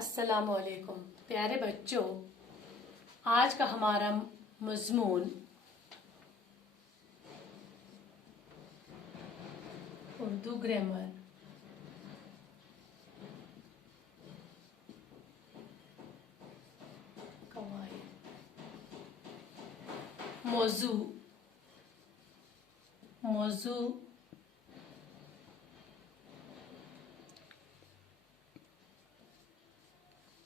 अस्सलामुअलैकुम प्यारे बच्चों, आज का हमारा मज़मून उर्दू ग्रामर कवायद। मौजू मौजू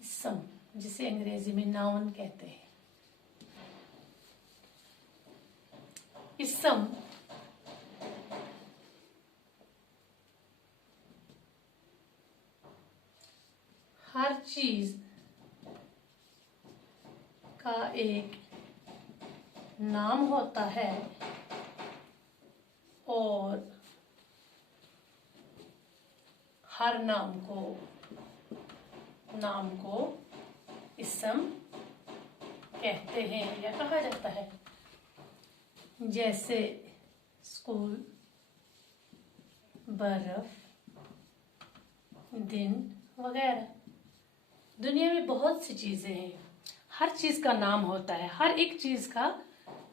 इसम, जिसे अंग्रेजी में नाउन कहते हैं। इसम हर चीज का एक नाम होता है और हर नाम को इसम कहते हैं या कहा जाता है। जैसे स्कूल, बर्फ, दिन वगैरह। दुनिया में बहुत सी चीजें हैं, हर चीज का नाम होता है, हर एक चीज का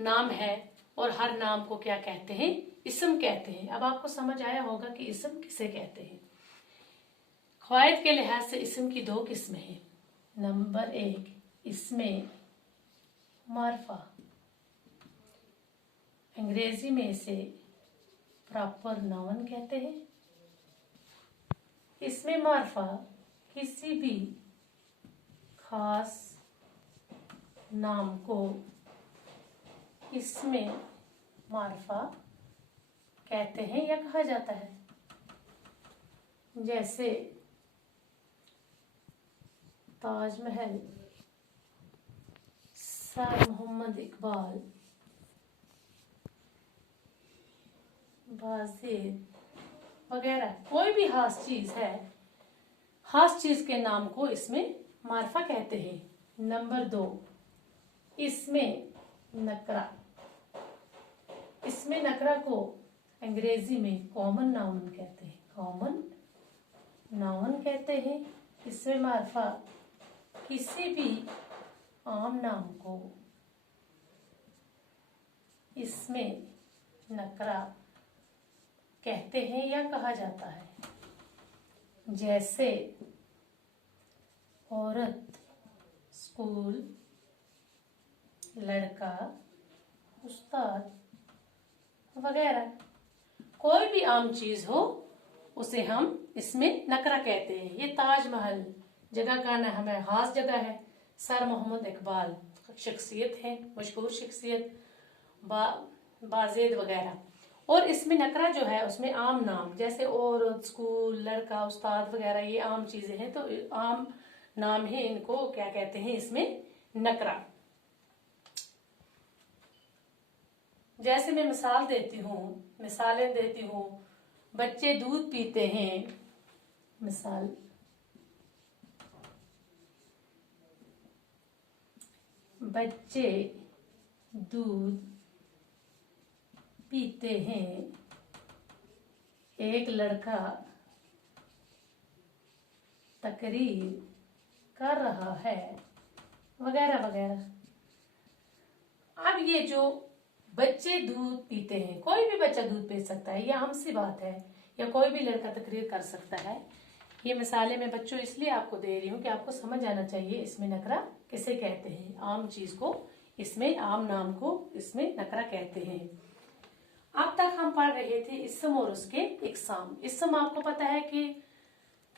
नाम है और हर नाम को क्या कहते हैं? इसम कहते हैं। अब आपको समझ आया होगा कि इसम किसे कहते हैं। क़वायद के लिहाज से इसम की दो किस्में हैं। नंबर एक, इसमें मारफा, अंग्रेजी में इसे प्रॉपर नाउन कहते हैं। इसमें मारफा किसी भी खास नाम को इसमें मारफा कहते हैं या कहा जाता है। जैसे ताजमहल, सर मोहम्मद इकबाल, बाज़ेद वगैरह। कोई भी खास चीज है, खास चीज के नाम को इसमें मारफा कहते हैं। नंबर दो, इसमें नकरा। इसमें नकरा को अंग्रेजी में कॉमन नाउन कहते हैं। कॉमन नाउन कहते हैं। इसमें मारफा किसी भी आम नाम को इसमें नकरा कहते हैं या कहा जाता है। जैसे औरत, स्कूल, लड़का, उस्ताद वगैरह। कोई भी आम चीज हो उसे हम इसमें नकरा कहते हैं। ये ताजमहल जगह का नाम है, खास जगह है। सर मोहम्मद इकबाल शख्सियत है, मशहूर शख्सियत, बाज़ेद वगैरह। और इसमें नकरा जो है उसमें आम नाम, जैसे औरत, स्कूल, लड़का, उस्ताद वगैरह, ये आम चीजें हैं तो आम नाम है, इनको क्या कहते हैं? इसमें नकरा। जैसे मैं मिसालें देती हूँ। बच्चे दूध पीते हैं, मिसाल। बच्चे दूध पीते हैं, एक लड़का तकरीर कर रहा है वगैरह वगैरह। अब ये जो बच्चे दूध पीते हैं, कोई भी बच्चा दूध पी सकता है, यह आम सी बात है, या कोई भी लड़का तकरीर कर सकता है। ये मिसालें मैं बच्चों इसलिए आपको दे रही हूँ कि आपको समझ आना चाहिए इसमें नकरा किसे कहते हैं। आम चीज को इसमें, आम नाम को इसमें नकरा कहते हैं। अब तक हम पढ़ रहे थे इसम और उसके इकसाम। इसम आपको पता है कि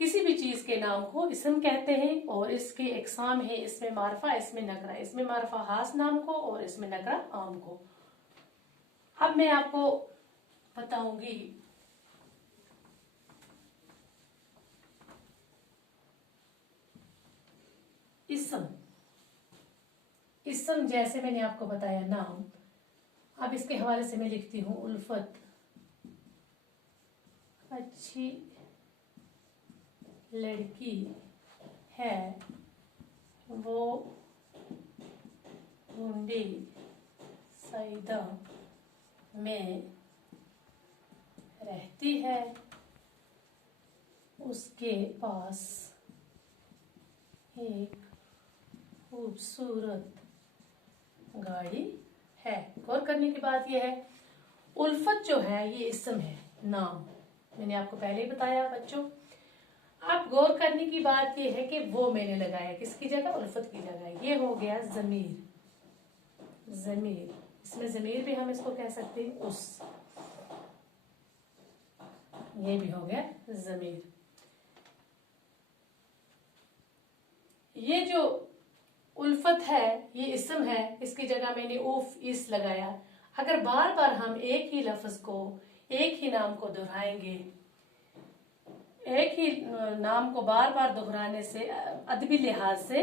किसी भी चीज के नाम को इसम कहते हैं और इसके इकसाम है इसमें मारफा, इसमें नकरा। इसमें मारफा खास नाम को और इसमें नकरा आम को। अब मैं आपको बताऊंगी इसम। इसम जैसे मैंने आपको बताया नाम। अब इसके हवाले से मैं लिखती हूँ उल्फत, अच्छी लड़की है, वो हुंडी सईदा में रहती है, उसके पास एक खूबसूरत गाड़ी है। गौर करने की बात यह है, उल्फत जो है ये इसम है, नाम। मैंने आपको पहले ही बताया बच्चों। आप गौर करने की बात यह है कि वो मैंने लगाया किसकी जगह, उल्फत की जगह। ये हो गया जमीर, जमीर। इसमें जमीर भी हम इसको कह सकते हैं उस, ये भी हो गया जमीर। ये जो उल्फत है ये इसम है, इसकी जगह मैंने उफ इस लगाया। अगर बार बार हम एक ही लफ्ज को, एक ही नाम को दोहराएंगे, एक ही नाम को बार बार दोहराने से अदबी लिहाज से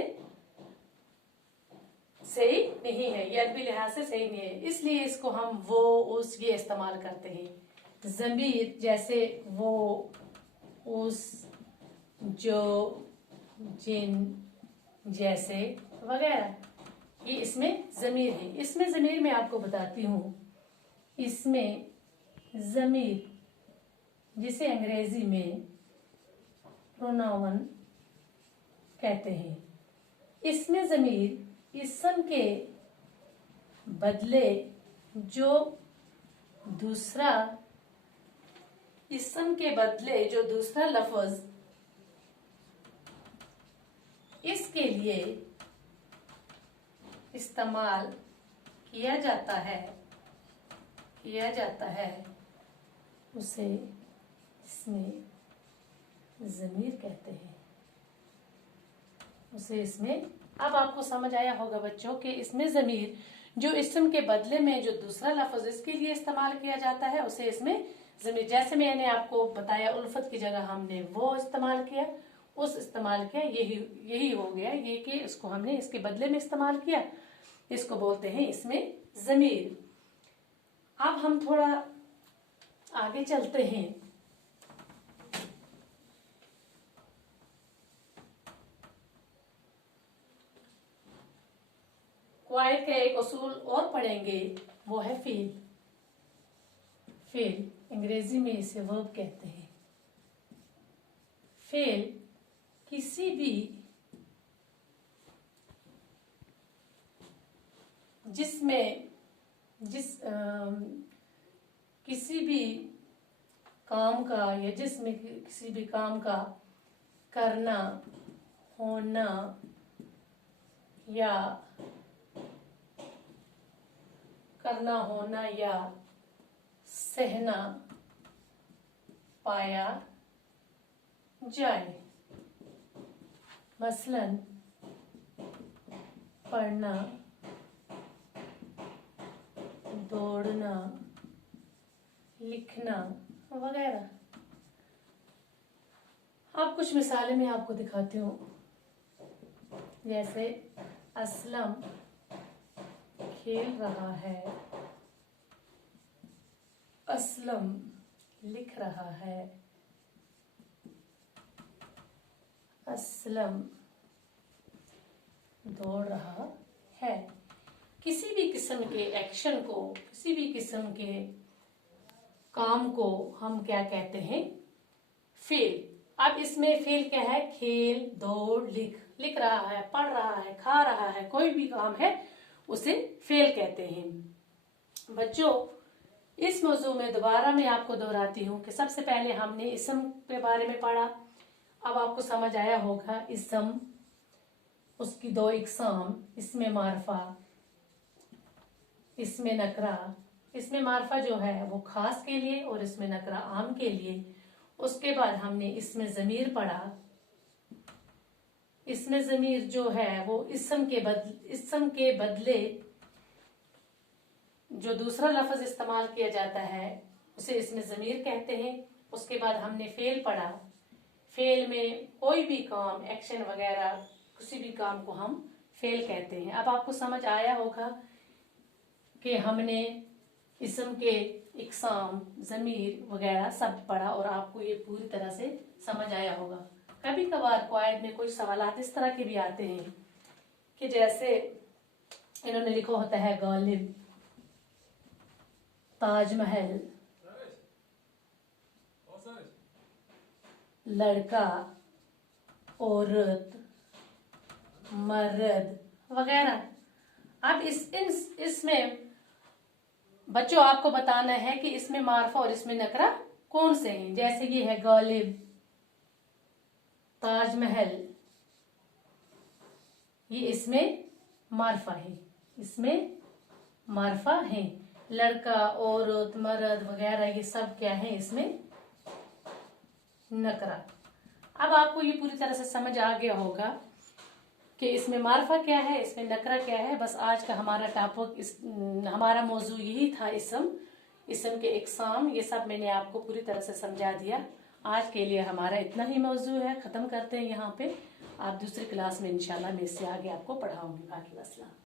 सही नहीं है, ये अदबी लिहाज से सही नहीं है। इसलिए इसको हम वो उस ये इस्तेमाल करते हैं। ज़मीर जैसे वो, उस, जो, जिन, जैसे वगैरह, ये इसमें ज़मीर है। इसमें ज़मीर मैं आपको बताती हूँ। इसमें ज़मीर जिसे अंग्रेजी में प्रोनाउन कहते हैं, इसमें ज़मीर इसम के बदले जो दूसरा, इसम के बदले जो दूसरा लफ्ज इसके लिए इस्तेमाल किया जाता है उसे इसमें ज़मीर कहते हैं, उसे इसमें। अब आपको समझ आया होगा बच्चों कि इसमें ज़मीर जो इसम के बदले में जो दूसरा लफ्ज इसके लिए इस्तेमाल किया जाता है उसे इसमें ज़मीर। जैसे मैंने आपको बताया उल्फत की जगह हमने वो इस्तेमाल किया, उस इस्तेमाल किया, यही हो गया ये कि इसको हमने इसके बदले में इस्तेमाल किया, इसको बोलते हैं इसमें ज़मीर। अब हम थोड़ा आगे चलते हैं। क्वाइट का एक उसूल और पढ़ेंगे, वो है फेल। फेल अंग्रेजी में इसे वर्ब कहते हैं। फेल किसी भी किसी भी काम का या जिसमें किसी भी काम का करना, होना या सहना पाया जाए। मसलन पढ़ना, दौड़ना, लिखना वगैरह। अब कुछ मिसालें मैं आपको दिखाती हूँ। जैसे असलम खेल रहा है, असलम लिख रहा है, असलम दौड़ रहा है। किसी भी किस्म के एक्शन को, किसी भी किस्म के काम को हम क्या कहते हैं, फेल। अब इसमें फेल क्या है, खेल, दौड़, लिख रहा है, पढ़ रहा है, खा रहा है, कोई भी काम है उसे फेल कहते हैं। बच्चों इस मौजू में दोबारा मैं आपको दोहराती हूँ कि सबसे पहले हमने इसम के बारे में पढ़ा। अब आपको समझ आया होगा इसम, उसकी दो इकसाम, इसमें मारफा, इसमें नकरा। इसमें मारफा जो है वो खास के लिए और इसमें नकरा आम के लिए। उसके बाद हमने इसमें ज़मीर पढ़ा। इसमें ज़मीर जो है वो इसम के बदले जो दूसरा लफ्ज इस्तेमाल किया जाता है उसे इसमें ज़मीर कहते हैं। उसके बाद हमने फेल पढ़ा। फेल में कोई भी काम, एक्शन वगैरह, किसी भी काम को हम फेल कहते हैं। अब आपको समझ आया होगा कि हमने इसम के इकसाम, ज़मीर वगैरह सब पढ़ा और आपको ये पूरी तरह से समझ आया होगा। कभी कभार क्वाइड में कुछ सवालात इस तरह के भी आते हैं कि जैसे इन्होंने लिखा होता है गालिब, ताजमहल, लड़का, औरत, मर्द वगैरह। अब इसमें बच्चों आपको बताना है कि इसमें मार्फा और इसमें नकरा कौन से हैं। जैसे ये है गालिब, ताजमहल, ये इसमें मार्फा है, इसमें मार्फा है। लड़का, औरत, मर्द वगैरह ये सब क्या है इसमें नकरा। अब आपको ये पूरी तरह से समझ आ गया होगा कि इसमें मार्फा क्या है, इसमें नकरा क्या है। बस आज का हमारा टॉपिक हमारा मौजू यही था, इसम के इकसाम। ये सब मैंने आपको पूरी तरह से समझा दिया। आज के लिए हमारा इतना ही मौजू है, खत्म करते हैं यहाँ पे। आप दूसरी क्लास में इंशाल्लाह मैं इससे आगे आपको पढ़ाऊंगी। बाकी अस्सलाम।